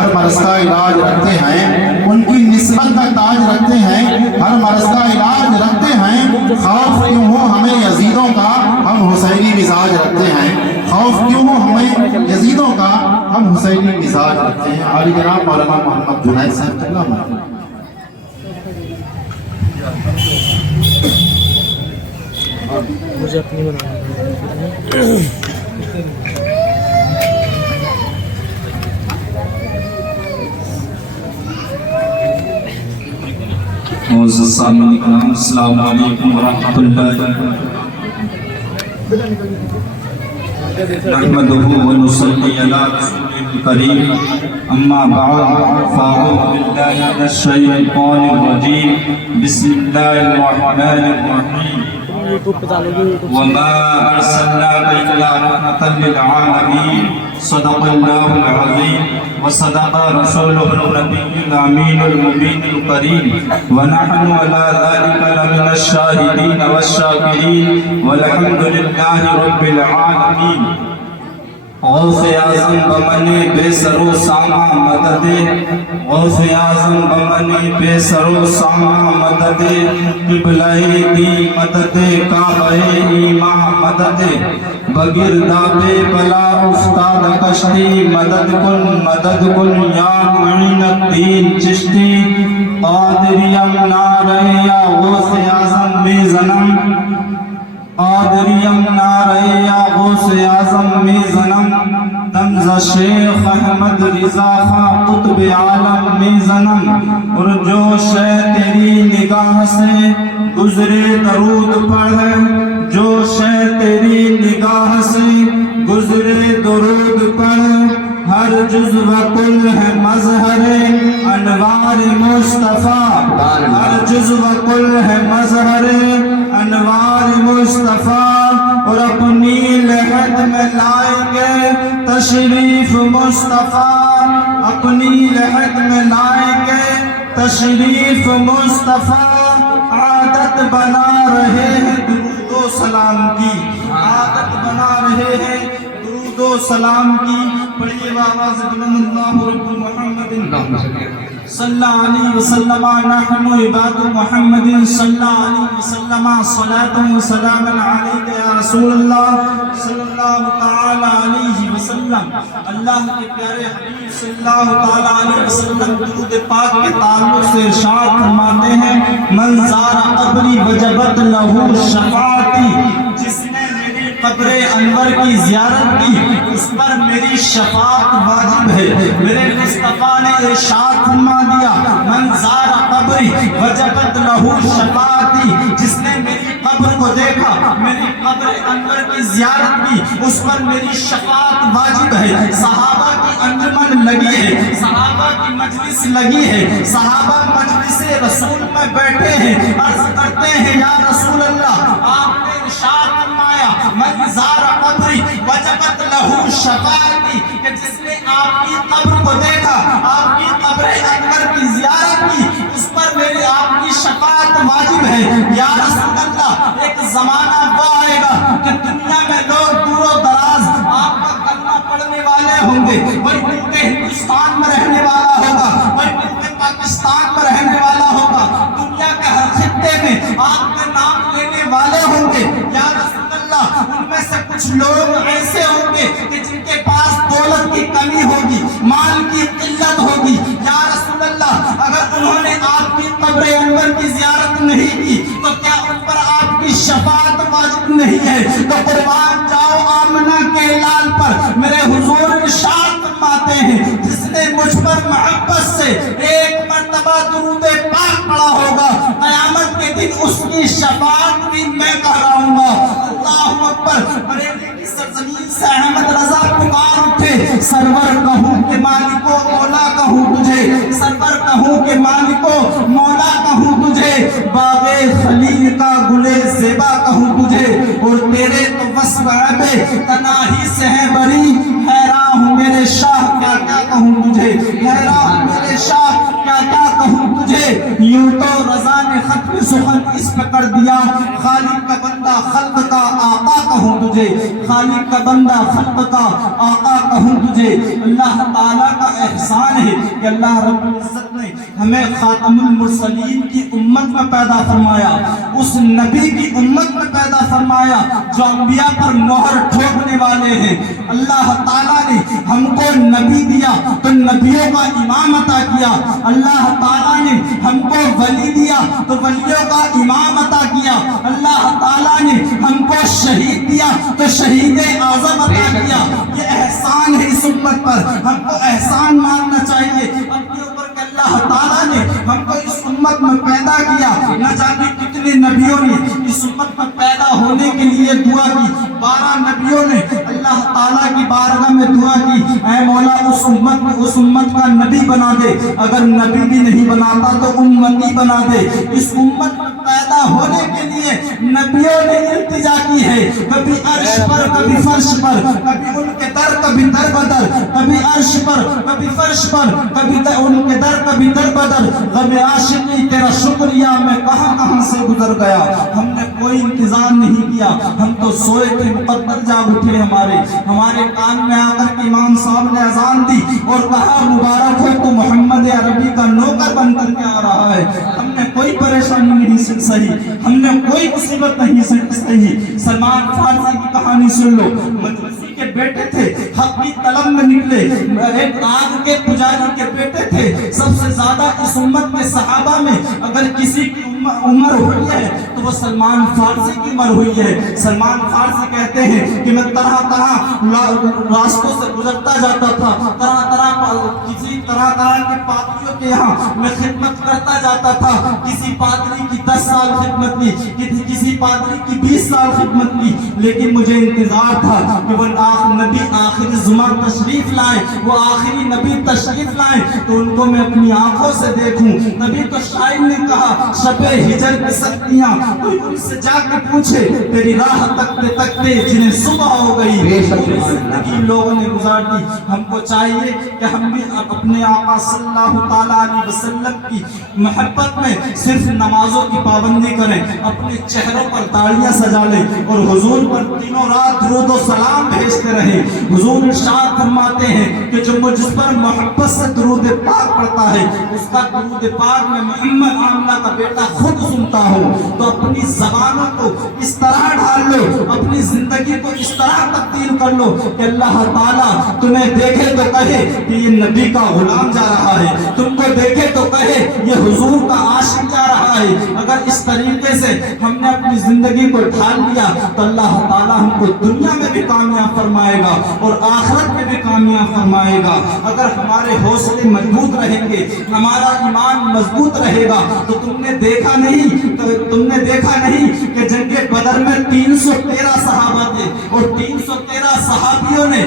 ہر مرض کا علاج رکھتے ہیں، ان کی نسبت کا تاج رکھتے ہیں، ہر مرض کا علاج رکھتے ہیں۔ خوف کیوں ہو ہمیں یزیدوں کا، ہم حسینی مزاج رکھتے ہیں۔ خوف کیوں ہو ہمیں یزیدوں کا، ہم حسینی مزاج رکھتے ہیں۔ عالی جناب مولانا محمد جنید صاحب تکلم۔ مجھے اپنی بنانا معزز سامعین کرام، السلام علیکم ورحمۃ اللہ نحمدہ ونصلی علی رسولہ الکریم، اما بعد فاعوذ باللہ من الشیطان الرجیم، بسم اللہ الرحمن الرحیم۔ وما ارسلناک الا رحمۃ للعالمین، صدق اللہ العظیم وصدق رسولہ النبی الامین المبین الکریم، ونحن علی ذلک لمن الشاہدین والشاکرین، والحمد للہ رب العالمین۔ غوث اعظم بمنی بے سر و سامہ مدد، غوث اعظم بمنی بے سر و سامہ مدد، قبلہ دی مدد کعبہ ایمان مدد، بگرداب بلا افتاد کشتی مدد کن یا معین الدین چشتی، قادریم ناریا غوث اعظم بے زنم، قادریم ناریا غوث اعظم میں زنم، تمز شیخ احمد رضا خان قطب عالم میں زنم، اور جو شے تیری نگاہ سے گزرے درود پڑھ، جو شے تیری نگاہ سے گزرے درود پڑھ، ہر جزو کل ہے مظہر انوار مصطفیٰ، ہر جزو کل ہے مظہر انوار مصطفیٰ، اور اپنی لحد میں لائیں گے تشریف مصطفیٰ، اپنی لحد میں لائیں گے تشریف مصطفیٰ، عادت بنا رہے ہیں درود و سلام کی، عادت بنا رہے ہیں درود و سلام کی۔ پڑھیے آواز بلند، اللہ رب محمد صلی اللہ علیہ وسلم، نحن عباد محمد صلی اللہ علیہ وسلم، صلاۃ و سلام علیک یا رسول اللہ صلی اللہ تعالی علیہ وسلم۔ اللہ کے پیارے حبیب صلی اللہ تعالی علیہ وسلم درود پاک کے تعلق سے ارشاد فرماتے ہیں، من زار قبری وجبت لہ شفاعتی، جس نے میری قبر انور کی زیارت کی اس پر میری شفاعت واجب ہے۔ میرے مصطفیٰ نے ارشاد فرما دیا، من زار قبری وجبت لہ شفاعتی، جس نے میری قبر کو دیکھا، میری قبر انور کی زیارت کی، اس پر میری شفاعت واجب ہے۔ صحابہ کی انجمن لگی ہے، صحابہ کی مجلس لگی ہے، صحابہ مجلس رسول میں بیٹھے ہیں، عرض کرتے ہیں یا رسول اللہ، آپ نے ارشاد فرمایا من زار قبری وجبت لہ شفاعتی، کہ جس نے آپ کی قبر کو دیکھا، آپ کی قبر انور کی زیارت کی، اس پر میری آپ کی شفاعت واجب ہے۔ یا رسول اللہ، ایک زمانہ وہ آئے گا کہ دنیا میں لوگ دور و دراز آپ کا کلمہ پڑھنے والے ہوں گے، کوئی ملک ہندوستان میں رہنے والا ہوگا، کوئی ملک پاکستان میں رہنے والا ہوگا، دنیا کے ہر خطے میں آپ کا نام لینے والے ہوں گے۔ یا رسول اللہ، ان میں سے کچھ لوگ ایسے ہوں گے کہ جن کے پاس دولت کی کمی ہوگی، مال کی قلت ہوگی۔ یا رسول اللہ، اگر انہوں نے آپ کی قبر انور کی زیارت نہیں کی تو کیا ان پر آپ کی شفاعت واجب نہیں ہے؟ تو قربان جاؤ آمنہ کے لال پر میرے حضور ارشاد فرماتے ہیں، جس نے مجھ پر محبت سے ایک مرتبہ درود پاک پڑھا ہوگا، قیامت کے دن اس کی شفاعت بھی میں کراؤں گا۔ اللہ اکبر۔ بریلی کی سرزمین سے احمد رضا پکار اٹھے، سرور کہوں کہ مالکو مولا کہوں تجھے، سرور کہوں کہ مالکو مولا کہوں تجھے، باغ خلیل کا گلے زیبا کہوں تجھے، اور تیرے تو وصف عیب تناہی سے ہے بری، حیران ہوں میرے شاہ کیا کیا کہوں تجھے، حیران ہوں میرے شاہ کیا کیا کہوں تجھے۔ یوں تو رضا نے ختم سخن اس پہ کر دیا، خالق کا بندہ خلق کا آقا کہوں تجھے۔ تجھے، خالق کا بندہ خلق کا آقا کہوں تجھے۔ اللہ تعالیٰ کا احسان ہے کہ اللہ رب العزت نے ہمیں خاتم المرسلین کی امت میں پیدا فرمایا، اس نبی کی امت میں پیدا فرمایا جو انبیاء پر مہر ٹھوکنے والے ہیں۔ اللہ تعالیٰ نے ہم کو نبی دیا تو نبیوں کا امام عطا کیا، اللہ تعالیٰ نے ہم کو ولی دیا تو ولیوں کا امام عطا کیا، اللہ تعالیٰ نے ہم کو شہید دیا تو شہید اعظم عطا کیا۔ یہ احسان ہے اس امت پر، ہم کو احسان ماننا چاہیے اپنے اوپر کہ اللہ تعالیٰ نے ہم کو اس امت میں پیدا کیا۔ نہ جانے کتنے نبیوں نے اس امت میں پیدا ہونے کے لیے دعا کی، 12 نبیوں نے اللہ تعالیٰ کی بارگاہ میں دعا کی، اے مولا اس امت کا نبی بنا دے، اگر نبی بھی نہیں بناتا تو امتی بنا دے۔ اس امت میں پیدا ہونے کے لیے نبیوں نے التجا کی ہے، کبھی عرش پر کبھی فرش پر، کبھی ان کے در کبھی در بدر، کبھی عرش پر کبھی فرش پر، کبھی ان کے در کبھی در بدر۔ غم عاشقی تیرا شکریہ میں کہاں کہاں سے گزر گیا، ہم نے کوئی انتظار نہیں کیا، ہم تو سوئے تھے مقدر جاگ اٹھے ہمارے کان میں آ کر کے امام صاحب نے اذان دی اور کہا مبارک ہو تو محمد عربی کا نوکر بن کر کے آ رہا ہے۔ ہم نے کوئی پریشانی نہیں سہی، ہم نے کوئی مصیبت نہیں سہی۔ سلمان فارسی کی کہانی سن لو، مجلسی کے بیٹے تھے، حق کی طلب میں نکلے، ایک آگ کے پجاری کے بیٹے تھے۔ سب سے زیادہ اس امت کے صحابہ میں اگر کسی کی عمر ہوئی ہے تو وہ سلمان فارسی کی عمر ہوئی ہے۔ سلمان فارسی کہتے ہیں کہ میں طرح راستوں سے گزرتا جاتا تھا، کسی طرح کے پادریوں کے یہاں میں خدمت کرتا جاتا تھا، کسی پادری کی 10 سال خدمت کی، کسی پادری کی 20 سال خدمت کی، لیکن مجھے انتظار تھا کہ وہ نبی آخری زمان تشریف لائیں، وہ آخری نبی تشریف لائیں تو ان کو میں اپنی آنکھوں سے دیکھوں۔ نبی تو شاعر نے کہا شب ہجر کی سختیاں کوئی ان سے جا کے پوچھے، تیری راہ تکتے تکتے جنہیں صبح ہو گئی، زندگی لوگوں نے گزار دی۔ ہم کو چاہیے کہ ہم بھی اپنے آقا صلی اللہ تعالیٰ علیہ وسلم کی محبت میں صرف نمازوں کی پابندی کریں، اپنے چہروں پر تاڑیاں سجا لیں اور حضور پر دنوں رات درود و سلام بھیجتے رہیں۔ حضور ارشاد فرماتے ہیں کہ جو مجھ پر محبت سے درود پاک پڑھتا ہے اس کا درود پاک میں محمد آمنہ کا بیٹا خود سنتا ہوں۔ تو اپنی زبانوں کو اس طرح ڈھال لو، اپنی زندگی کو اس طرح تبدیل کر لو کہ اللہ تعالیٰ تمہیں دیکھے تو کہے کہ یہ نبی کا غلام جا رہا ہے، تم کو دیکھے تو کہے یہ حضور کا عاشق جا رہا ہے۔ اگر اس طریقے سے ہم نے اپنی زندگی کو ڈھال لیا تو اللہ تعالیٰ ہم کو دنیا میں بھی کامیاب فرمائے گا اور آخرت میں بھی کامیاب فرمائے گا۔ اگر ہمارے حوصلے مضبوط رہیں گے، ہمارا ایمان مضبوط رہے گا تو تم نے دیکھا نہیں کہ جنگ بدر میں 313 صحابہ تھے اور 313 صحابیوں نے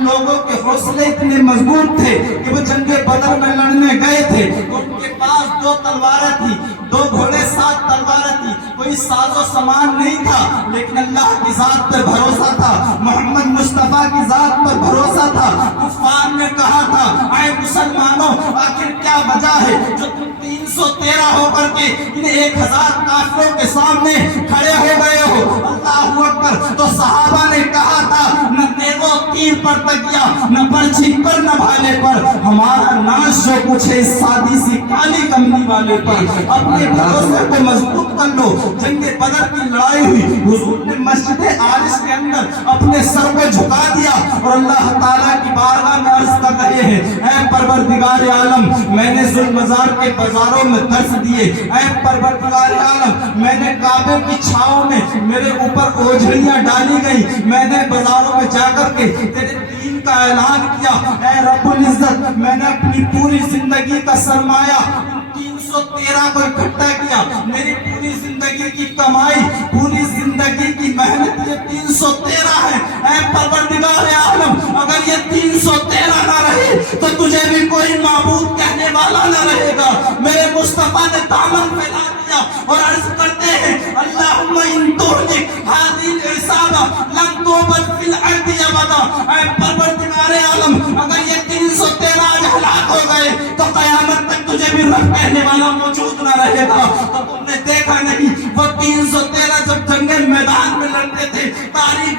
لوگوں کے حوصلے اتنے مضبوط تھے کہ وہ جنگ بدر میں لڑنے گئے تھے، ان کے پاس 2 تلواریں تھی، 2 گھوڑے 7 تلواریں تھی، کوئی ساز و سامان نہیں تھا، لیکن اللہ کی ذات پر بھروسہ تھا، محمد مصطفیٰ کی ذات پر بھروسہ تھا۔ کفار نے کہا تھا اے مسلمانوں آخر کیا وجہ ہے جو تم 313 ہو کر کے ان 1000 کافروں کے سامنے کھڑے ہو گئے ہو؟ اللہ اکبر۔ تو صحابہ نے کہا تھا نہ تیرو تیر پر تکیا، نہ برچھی پر نہ بھالے پر، ہمارا ناش جو کچھ ہے سادی سی کالی کملی والے پر۔ اپنے بھروسے کو مضبوط کر لو۔ جنگ بدر کی لڑائی ہوئی، حضور نے مسجد عارش کے اندر اپنے سر کو جھکا دیا اور اللہ تعالیٰ کی بارگاہ میں عرض کر رہے ہیں اے پروردگار عالم میں نے ظلمزار کے بازاروں میں درس دیے، اے پروردگار عالم میں نے کعبے کی چھاؤں میں میرے اوپر اوجھڑیاں ڈالی گئی، میں نے بازاروں میں جا کر کے تیرے دین کا اعلان کیا، اے رب العزت میں نے اپنی پوری زندگی کا سرمایہ 313 کو اکٹھا کیا، میری پوری زندگی کی کمائی، پوری زندگی کی محنت یہ 313 ہے۔ اے پروردگار عالم اگر یہ 313 نہ رہے تو تجھے بھی کوئی معبود کہنے والا نہ رہے گا۔ میرے مصطفیٰ نے دامن پھیلا دیا اور عرض کرتے ہیں اللہم ان تہلک ہذہ العصابہ لن تعبد فی الارض ابدا۔ اے پروردگار عالم اگر یہ 313 آج ہلاک ہو گئے تو قیامت تک تجھے بھی رب کہنے والا موجود نہ رہے گا۔ تو تم نے دیکھا نہیں وہ 313 جب جنگ میدان میں لڑتے تھے